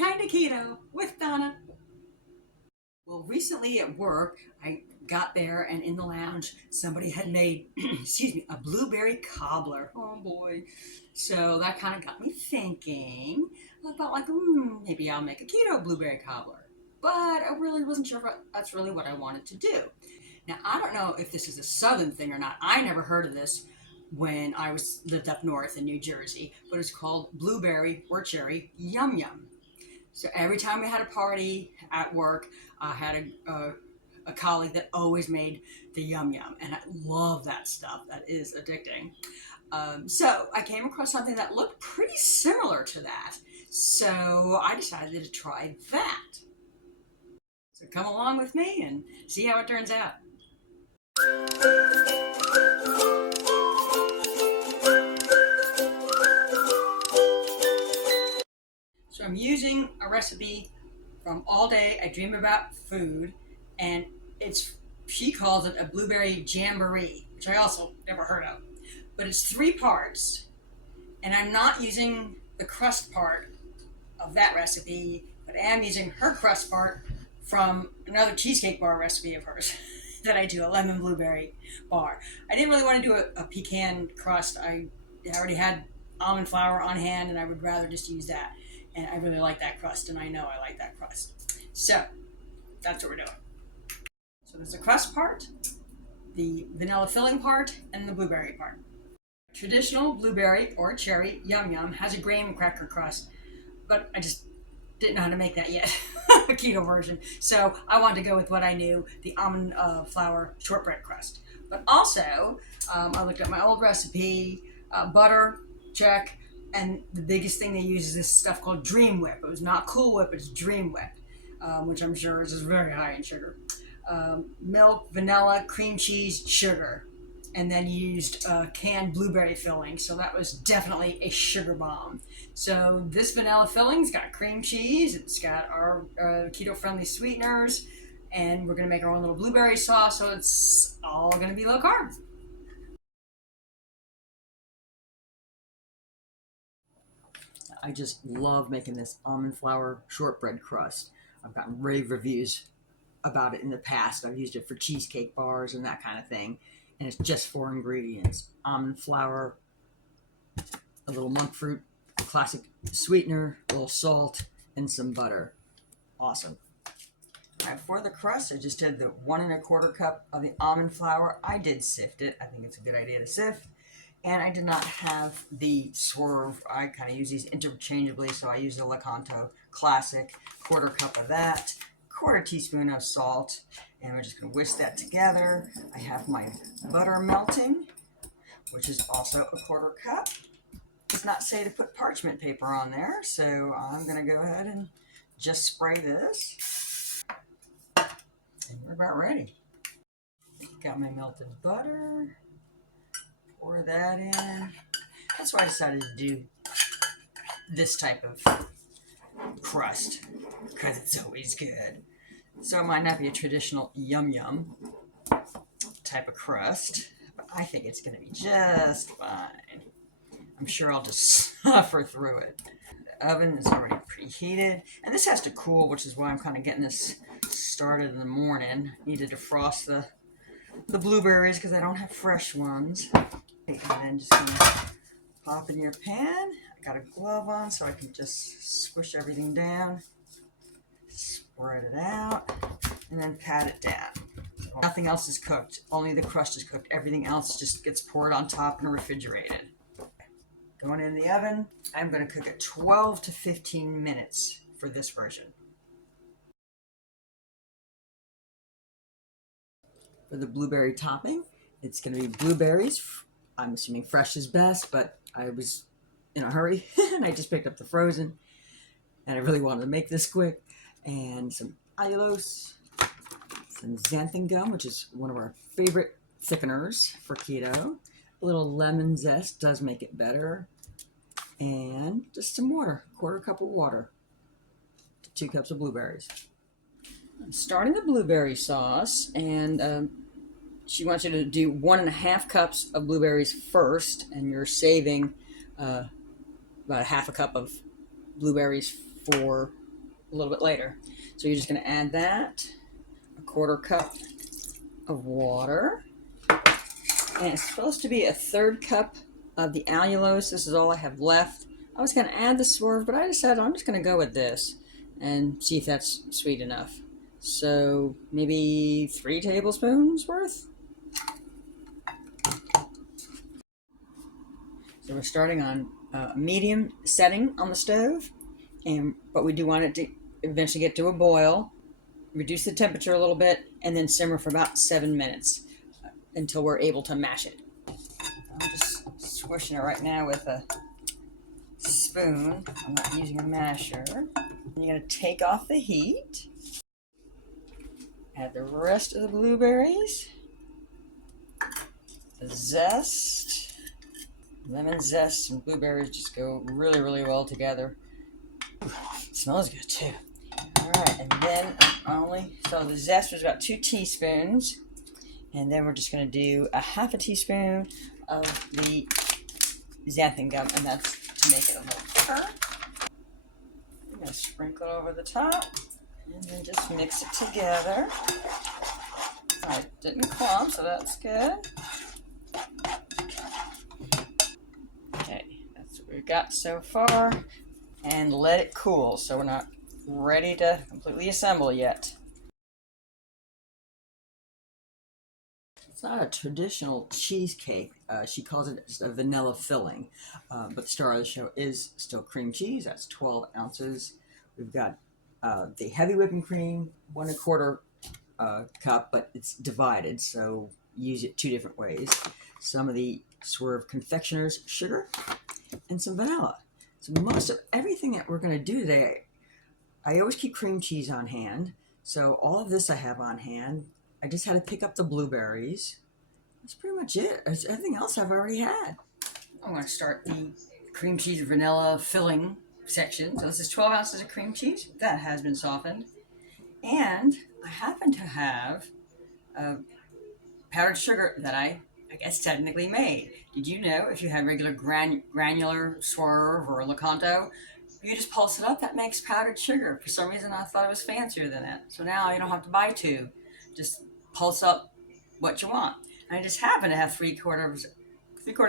Kinda Keto with Donna. Well, recently at work, I got there and in the lounge, somebody had made, excuse me, a blueberry cobbler. Oh boy. So that kind of got me thinking. I thought like, maybe I'll make a keto blueberry cobbler. But I really wasn't sure if that's really what I wanted to do. Now, I don't know if this is a southern thing or not. I never heard of this when I lived up north in New Jersey, but it's called blueberry or cherry yum yum. So every time we had a party at work, I had a colleague that always made the yum yum, and I love that stuff. That is addicting. So I came across something that looked pretty similar to that. So I decided to try that. So come along with me and see how it turns out. So I'm using a recipe from All Day I Dream About Food, and she calls it a blueberry jamboree, which I also never heard of. But it's 3 parts, and I'm not using the crust part of that recipe, but I am using her crust part from another cheesecake bar recipe of hers that I do, a lemon blueberry bar. I didn't really want to do a pecan crust. I already had almond flour on hand, and I would rather just use that. And I really like that crust, and I know I like that crust. So that's what we're doing. So there's the crust part, the vanilla filling part, and the blueberry part. Traditional blueberry or cherry yum yum has a graham cracker crust, but I just didn't know how to make that yet, a keto version. So I wanted to go with what I knew, the almond flour shortbread crust. But also, I looked at my old recipe, butter, check, and the biggest thing they use is this stuff called Dream Whip. It was not Cool Whip, it's Dream Whip, which I'm sure is very high in sugar. Milk, vanilla, cream cheese, sugar. And then used canned blueberry filling, so that was definitely a sugar bomb. So this vanilla filling's got cream cheese, it's got our keto-friendly sweeteners, and we're gonna make our own little blueberry sauce, so it's all gonna be low carb. I just love making this almond flour shortbread crust. I've gotten rave reviews about it in the past. I've used it for cheesecake bars and that kind of thing. And it's just 4 ingredients: almond flour, a little monk fruit, classic sweetener, a little salt, and some butter. Awesome. All right, for the crust, I just did the 1 1/4 cup of the almond flour. I did sift it. I think it's a good idea to sift. And I did not have the swerve. I kind of use these interchangeably, so I use the Lakanto Classic, 1/4 cup of that, 1/4 teaspoon of salt, and we're just going to whisk that together. I have my butter melting, which is also a 1/4 cup. It does not say to put parchment paper on there, so I'm going to go ahead and just spray this. And we're about ready. Got my melted butter. Pour that in. That's why I decided to do this type of crust, because it's always good. So it might not be a traditional yum yum type of crust, but I think it's going to be just fine. I'm sure I'll just suffer through it. The oven is already preheated, and this has to cool, which is why I'm kind of getting this started in the morning. Need to defrost the blueberries because I don't have fresh ones. And then just gonna pop in your pan. I got a glove on so I can just squish everything down, spread it out, and then pat it down. Nothing else is cooked, only the crust is cooked. Everything else just gets poured on top and refrigerated. Going in the oven, I'm going to cook it 12 to 15 minutes for this version. For the blueberry topping, it's going to be blueberries. I'm assuming fresh is best, but I was in a hurry and I just picked up the frozen, and I really wanted to make this quick. And some allulose, some xanthan gum, which is one of our favorite thickeners for keto. A little lemon zest does make it better. And just some water, 1/4 cup of water to 2 cups of blueberries. I'm starting the blueberry sauce, and she wants you to do 1 1/2 cups of blueberries first, and you're saving about 1/2 cup of blueberries for a little bit later. So you're just going to add that, a 1/4 cup of water, and it's supposed to be a 1/3 cup of the allulose. This is all I have left. I was going to add the swerve, but I decided I'm just going to go with this and see if that's sweet enough. So maybe 3 tablespoons worth. So we're starting on a medium setting on the stove, but we do want it to eventually get to a boil. Reduce the temperature a little bit, and then simmer for about 7 minutes until we're able to mash it. I'm just swishing it right now with a spoon. I'm not using a masher. You're going to take off the heat. Add the rest of the blueberries. The zest. Lemon zest and blueberries just go really, really well together. It smells good too. Alright, and then so the zest was about 2 teaspoons. And then we're just going to do a 1/2 teaspoon of the xanthan gum, and that's to make it a little thicker. I'm going to sprinkle it over the top, and then just mix it together. It didn't clump, so that's good. Okay, that's what we've got so far. And let it cool, so we're not ready to completely assemble yet. It's not a traditional cheesecake. She calls it just a vanilla filling. But the star of the show is still cream cheese. That's 12 ounces. We've got the heavy whipping cream, 1 1/4 cup, but it's divided, so use it 2 different ways. Some of the Swerve Confectioner's sugar, and some vanilla. So most of everything that we're going to do today, I always keep cream cheese on hand. So all of this I have on hand. I just had to pick up the blueberries. That's pretty much it. Everything else I've already had. I'm going to start the cream cheese vanilla filling section. So this is 12 ounces of cream cheese. That has been softened. And I happen to have powdered sugar that I guess technically made. Did you know if you have regular granular Swerve or Lecanto, you just pulse it up, that makes powdered sugar. For some reason I thought it was fancier than that. So now you don't have to buy 2. Just pulse up what you want. And I just happen to have 3/4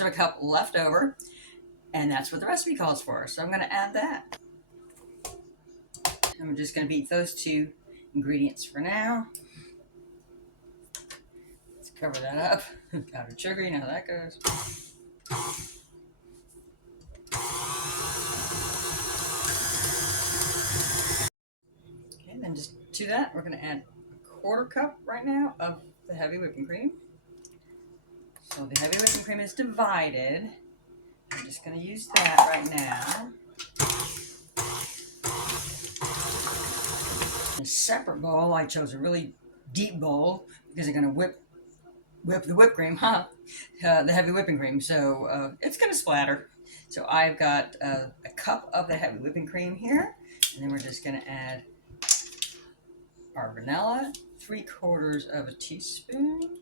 of a cup left over, and that's what the recipe calls for. So I'm going to add that. I'm just going to beat those 2 ingredients for now. Let's cover that up. Powdered sugar, you know how that goes. Okay, then just to that, we're going to add a 1/4 cup right now of the heavy whipping cream. So the heavy whipping cream is divided. I'm just going to use that right now. In a separate bowl, I chose a really deep bowl because I'm going to whip the whipped cream, the heavy whipping cream. So it's going to splatter. So I've got a cup of the heavy whipping cream here, and then we're just going to add our vanilla, 3/4 of a teaspoon.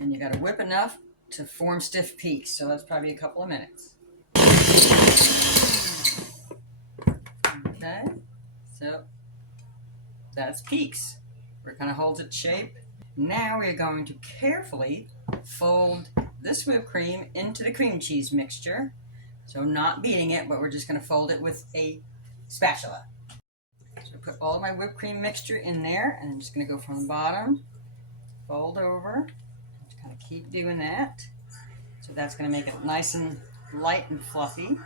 And you got to whip enough to form stiff peaks, so that's probably a couple of minutes. Okay, so that's peaks. Where it kind of holds its shape. Now we're going to carefully fold this whipped cream into the cream cheese mixture. So not beating it, but we're just going to fold it with a spatula. So put all my whipped cream mixture in there, and I'm just going to go from the bottom, fold over, just kind of keep doing that. So that's going to make it nice and light and fluffy.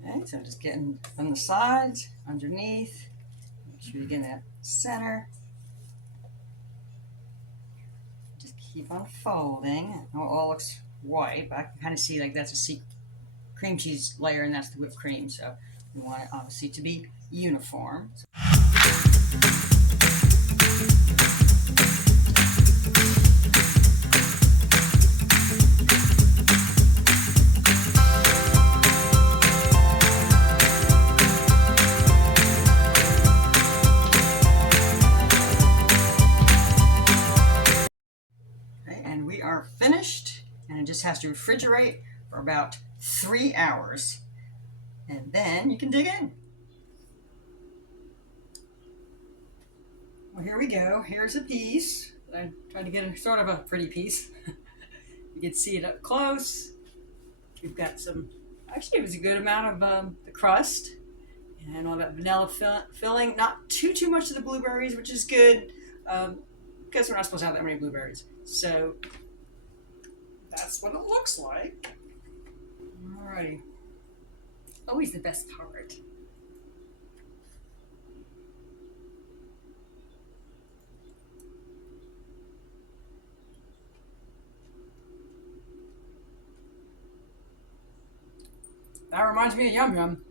Okay, so I'm just getting from the sides, underneath, make sure you get in that center. Just keep on folding. I know it all looks white, but I can kind of see like that's a cream cheese layer, and that's the whipped cream. So we want it obviously to be uniform. Okay, and we are finished, and it just has to refrigerate for about 3 hours. And then you can dig in. Well, here we go. Here's a piece. I tried to get a sort of a pretty piece. You can see it up close. We've got some, actually it was a good amount of the crust and all that vanilla filling. Not too much of the blueberries, which is good, because we're not supposed to have that many blueberries. So that's what it looks like. Alrighty. Always the best part. That reminds me of Yum Yum.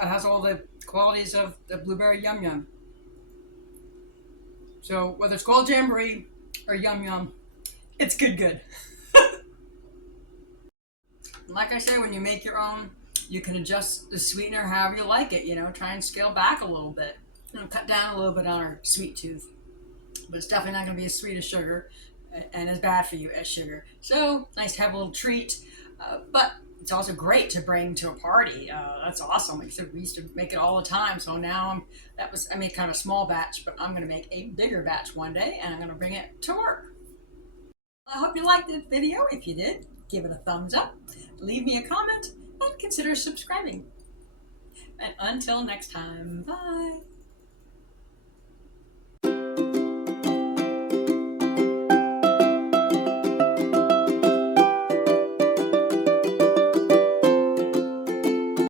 It has all the qualities of the blueberry Yum Yum. So whether it's called Jamboree or Yum Yum, it's good. Like I say, when you make your own, you can adjust the sweetener however you like it. You know, try and scale back a little bit. You know, cut down a little bit on our sweet tooth. But it's definitely not going to be as sweet as sugar and as bad for you as sugar. So nice to have a little treat. But it's also great to bring to a party. That's awesome. Like I said, we used to make it all the time. So now I made kind of a small batch, but I'm going to make a bigger batch one day, and I'm going to bring it to work. I hope you liked the video. If you did, give it a thumbs up, leave me a comment, and consider subscribing. And until next time, bye.